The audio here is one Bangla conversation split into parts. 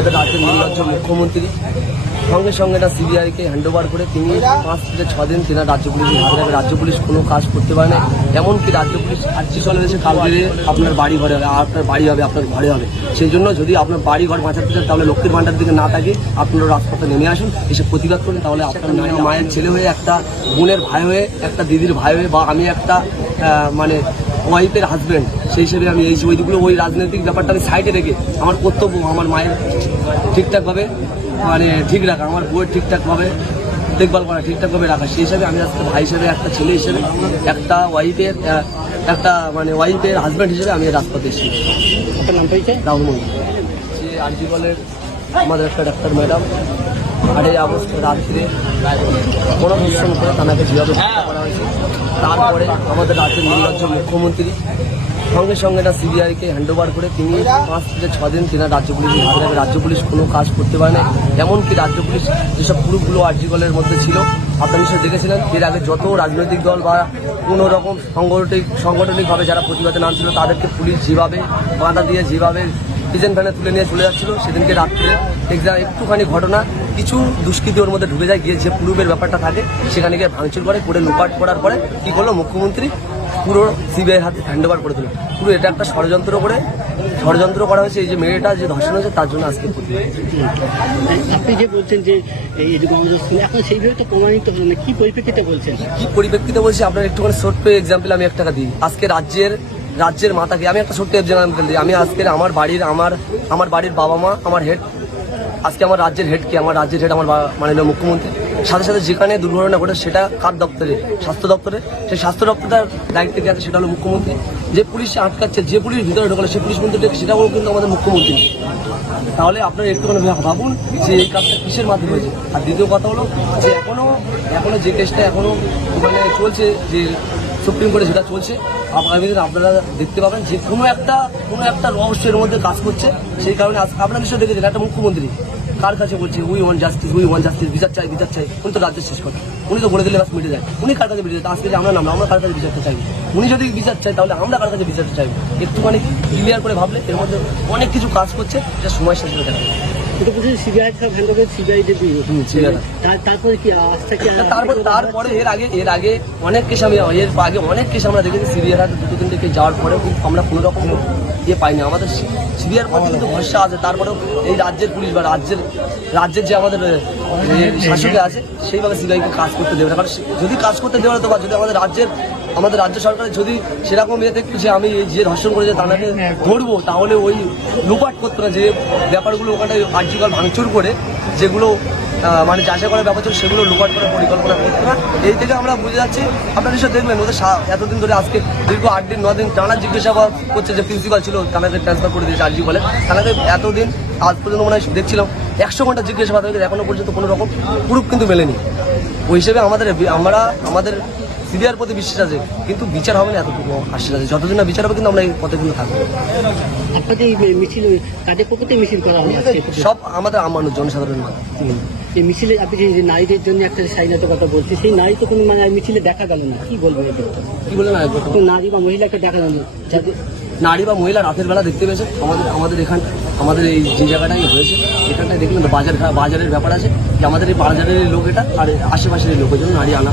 আমাদের রাজ্যের নির্লজ্জ মুখ্যমন্ত্রী। সঙ্গে সঙ্গে এটা সিবিআইকে হ্যান্ড ওভার করে তিনি পাঁচ থেকে ছ দিন তিনি রাজ্য পুলিশ হাতে রাজ্য পুলিশ কোনো কাজ করতে পারে না। এমনকি রাজ্য পুলিশ আজকে চলে কাল কালকে আপনার বাড়ি ঘরে হবে আর আপনার বাড়ি হবে আপনার ঘরে হবে। সেই জন্য যদি আপনার বাড়ি ঘর বাঁচাতে চান তাহলে লক্ষ্মীর ভান্ডার দিকে না থাকে আপনারা রাজপথে নেমে আসুন। এসে প্রতিবাদ করুন তাহলে আপনার নারী মায়ের ছেলে হয়ে একটা বোনের ভাই হয়ে একটা দিদির ভাই হয়ে বা আমি একটা মানে ওয়াইফের হাজবেন্ড সেই হিসেবে আমি এই ওইগুলো ওই রাজনৈতিক ব্যাপারটা আমি সাইডে রেখে আমার কর্তব্য আমার মায়ের ঠিকঠাকভাবে মানে ঠিক রাখা আমার বউয়ের ঠিকঠাকভাবে দেখভাল করা ঠিকঠাকভাবে রাখা। সেই হিসাবে আমি আজকে ভাই হিসেবে একটা ছেলে হিসেবে একটা ওয়াইফের একটা মানে ওয়াইফের হাজব্যান্ড হিসেবে আমি রাজপথে এসেছি। আপনার নাম পরিচয় রাহুল মন্ডল। যে আরজি বলের আমাদের একটা ডাক্তার ম্যাডাম। আটই আগস্ট রাত্রে গণধর্ষণ করে তাকে যেভাবে হত্যা করা হয়েছে। তারপরে আমাদের রাজ্যের নির্লজ্জ মুখ্যমন্ত্রী, সঙ্গে সঙ্গে এটা সিবিআইকে হ্যান্ড ওভার করে তিনি পাঁচ থেকে ছ দিন তিনি রাজ্য পুলিশের হাতে রাখে রাজ্য পুলিশ কোনো কাজ করতে পারে না এমনকি রাজ্য পুলিশ যেসব গ্রুপগুলো আর্জিকলের মধ্যে ছিল, আপনারা নিশ্চয়ই দেখেছিলেন, এর আগে যত রাজনৈতিক দল বা কোনো রকম সংগঠিত সাংগঠনিকভাবে যারা প্রতিবাদে নামছিল, তাদেরকে পুলিশ যেভাবে বাধা দিয়ে, যেভাবে ডিজেন ভ্যানে তুলে নিয়ে চলে যাচ্ছিল, সেদিনকে রাত্রে একটুখানি ঘটনা কিছু দুষ্কৃতি ওর মধ্যে ঢুকে যায় গিয়ে যে পুরুবের ব্যাপারটা থাকে সেখানে গিয়ে ভাঙচুর করে করে লুপাট করার পরে কি করল? মুখ্যমন্ত্রী পুরো সিবিআই হাতে হ্যান্ড ওভার করে দিল। পুরো এটা একটা ষড়যন্ত্র করে ষড়যন্ত্র করা হয়েছে এই যে মেয়েটা যে ধর্ষণ হয়েছে তার জন্য আজকে আপনি যে বলছেন যে এই এখন সেইভাবে তো প্রমাণিত হলো না। কি পরিপ্রেক্ষিতে বলছেন? কি পরিপ্রেক্ষিতে বলছি আপনার একটুখানি ছোট্ট এক্সাম্পল আমি এক টাকা দিই। আজকে রাজ্যের রাজ্যের মাতাকে আমি একটা ছোট্ট এক্সাম্পল দিই আমি আজকে আমার বাড়ির আমার আমার বাড়ির বাবা মা আমার হেড আজকে আমার রাজ্যের হেড কি? আমার রাজ্যের হেড আমার মাননীয় মুখ্যমন্ত্রী। সাথে সাথে যেখানে দুর্ঘটনা ঘটে সেটা কার দপ্তরে? স্বাস্থ্য দপ্তরে। সেই স্বাস্থ্য দপ্তরের দায়িত্বে কে আছে সেটা হলো মুখ্যমন্ত্রী। যে পুলিশ আটকাচ্ছে, যে পুলিশ ভিতরে ঢোকালো, সেই পুলিশ মন্ত্রী সেটাও কিন্তু আমাদের মুখ্যমন্ত্রী। তাহলে আপনারা একটুখানি ভাবুন যে এই কাজটা কিসের মাধ্যমে হয়েছে? আর দ্বিতীয় কথা হলো যে এখনও এখনও যে কেসটা এখনও মানে চলছে যে সুপ্রিম কোর্টে সেটা চলছে। আগামী দিন আপনারা দেখতে পাবেন যে কোনো একটা কোনো একটা রহস্যের মধ্যে কাজ করছে। সেই কারণে আপনারা নিশ্চয়ই দেখেছেন, একটা মুখ্যমন্ত্রী কার কাছে বলছে we want justice we want justice বিচার চাই বিচার চাই। উনি তো রাজ্যের শেষ কথা। উনি তো বলে দিলে বাস, মিটে যায়। উনি কার কাছে বিচার চাই? আজকে আমরা নাম আমরা কার কাছে বিচারটা চাই? উনি যদি বিচার চাই তাহলে আমরা কার কাছে বিচারটা চাইব একটুখানি ক্লিয়ার করে ভাবলে এর মধ্যে অনেক কিছু কাজ করছে যা সময় শেষ হয়ে সিবিআই সব সিবিআই যে তারপরে কি তারপর তারপরে এর আগে এর আগে অনেক কেস আমি এর আগে অনেক কেস আমরা দেখেছি সিবিআই হাতে দুটো তিনটে কেস যাওয়ার পরেও কিন্তু আমরা কোনো রকম ইয়ে পাইনি। আমাদের সিবিআর প্রতি কিন্তু ভরসা আছে। তারপরেও এই রাজ্যের পুলিশ বা রাজ্যের রাজ্যের যে আমাদের শাসকে আছে সেইভাবে সিবিআইকে কাজ করতে দেবে না। কারণ যদি কাজ করতে দেবে না তো বা যদি আমাদের রাজ্যের আমাদের রাজ্য সরকারের যদি সেরকম ইয়ে দেখতো যে আমি এই যে ধর্ষণ করেছে তাকে ধরবো, তাহলে ওই লুপাট করতো না যে ব্যাপারগুলো ওখানে কার্যকর ভাঙচুর করে, যেগুলো মানে যাচাই করার ব্যাপার ছিল, সেগুলো লুপাট করার পরিকল্পনা করতো না এই থেকে আমরা বুঝে যাচ্ছি, আপনারা নিশ্চয় দেখবেন, ওদের এতদিন ধরে আজকে দীর্ঘ আট দিন, ন দিন টানা জিজ্ঞাসাবাদ করছে যে প্রিন্সিপাল ছিল তাকে ট্রান্সফার করে দিয়েছে আরজি বলে। তাকে এতদিন, আজ পর্যন্ত মনে হয় দেখছিলাম, একশো ঘণ্টা জিজ্ঞাসাবাদ হয়েছে, এখনও পর্যন্ত কোনো রকম প্রুফ কিন্তু মেলেনি। ওই হিসেবে আমাদের, আমরা, আমাদের সিবিআর প্রতি বিশ্বাস আছে কিন্তু বিচার হবে না এতটুকু আশ্বাস আছে। যতদিন না বিচার হবে কিন্তু আমরা এই পথে কিন্তু থাকব। আপনাদের মিছিল কাদের পক্ষে মিছিল করা হবে সব আমাদের মানুষ জনসাধারণ হুম। এই মিছিলে আপনি যে- নারীদের জন্য একটা স্বাধীনতার কথা বলছি সেই নারী তো কোনো মানে মিছিলে দেখা গেল না। কি বলবেন কি বলে না কোনো নারী বা মহিলাকে দেখা গেল যাদের নারী বা মহিলা রাতের বেলা দেখতে পেয়েছে। আমাদের আমাদের এখান আমাদের এই যে জায়গাটাই হয়েছে এখানটায় দেখলেন বাজার বাজারের ব্যাপার আছে যে আমাদের এই বাজারের লোক এটা আর আশেপাশের লোকের জন্য নারী আনা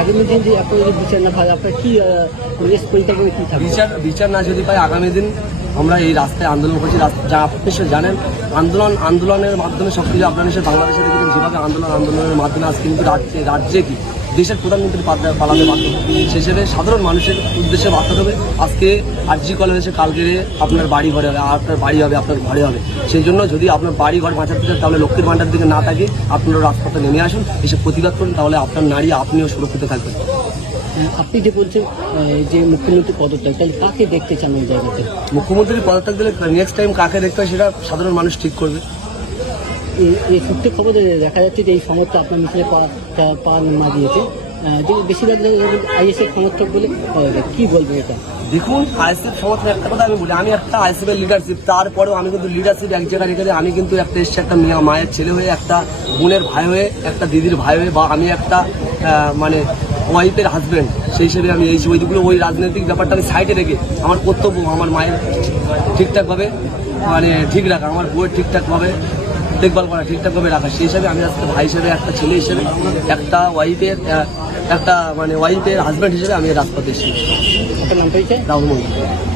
আগামী দিন আপনার বিচার না আপনার কি থাকবে? বিচার বিচার না যদি পাই, আগামী দিন আমরা এই রাস্তায় আন্দোলন করছি। যা আপনি নিশ্চয়ই জানেন, আন্দোলন, আন্দোলনের মাধ্যমে সব কিছু আপনার বাংলাদেশে দেখেছেন। যেভাবে আন্দোলন, আন্দোলনের মাধ্যমে আজ কিন্তু রাজ্যে রাজ্যে কি? দেশের প্রধানমন্ত্রী পালাতে সে হিসেবে সাধারণ মানুষের উদ্দেশ্যে বার্তা দেবে আজকে আরজি কল হয়েছে কালকে আপনার বাড়ি ঘরে হবে আপনার বাড়ি হবে, আপনার ঘরে হবে। সেই জন্য যদি আপনার বাড়ি ঘর বাঁচাতে চান, তাহলে লক্ষ্মীর ভাণ্ডার দিকে না থাকে আপনারা রাজপথে নেমে আসুন, এসে প্রতিবাদ করুন। তাহলে আপনার নারী, আপনিও সুরক্ষিত থাকবেন আপনি যে বলছেন যে মুখ্যমন্ত্রী পদত্যাগ তাহলে কাকে দেখতে চান ওই জায়গাতে? মুখ্যমন্ত্রী পদত্যাগ দিলে নেক্সট টাইম কাকে দেখতে হয় সেটা সাধারণ মানুষ ঠিক করবে। এই- সূত্রে খবর দেখা যাচ্ছে যে এই সমর্থ আপনার মিছিলে পা পা- দিয়েছে যে বেশিরভাগ আইএসএফ সমর্থক বলে পাওয়া যায় কি বলবেন এটা? দেখুন আইএসএফ সমর্থন একটা কথা আমি বলি, আমি একটা আইএসএফ এর লিডারশিপ তারপরেও আমি কিন্তু লিডারশিপ এক জায়গায় রেখে। আমি কিন্তু একটা এসছে একটা মেয়ে, মায়ের ছেলে হয়ে, একটা বোনের ভাই হয়ে, একটা দিদির ভাই হয়ে, বা আমি একটা মানে ওয়াইফের হাজবেন্ড সেই হিসেবে আমি এই ওইগুলো, ওই রাজনৈতিক ব্যাপারটা আমি সাইডে রেখে, আমার কর্তব্য, আমার মায়ের ঠিকঠাকভাবে মানে ঠিক রাখা, আমার বউয়ের ঠিকঠাকভাবে দেখভাল করা, ঠিকঠাকভাবে রাখা, সেই হিসাবে আমি আজকে ভাই হিসেবে, একটা ছেলে হিসেবে, একটা ওয়াইফের একটা মানে ওয়াইফের হাজব্যান্ড হিসেবে আমি রাজপথে এসেছি আপনার নাম পরিচয়? রাহুল মন্দির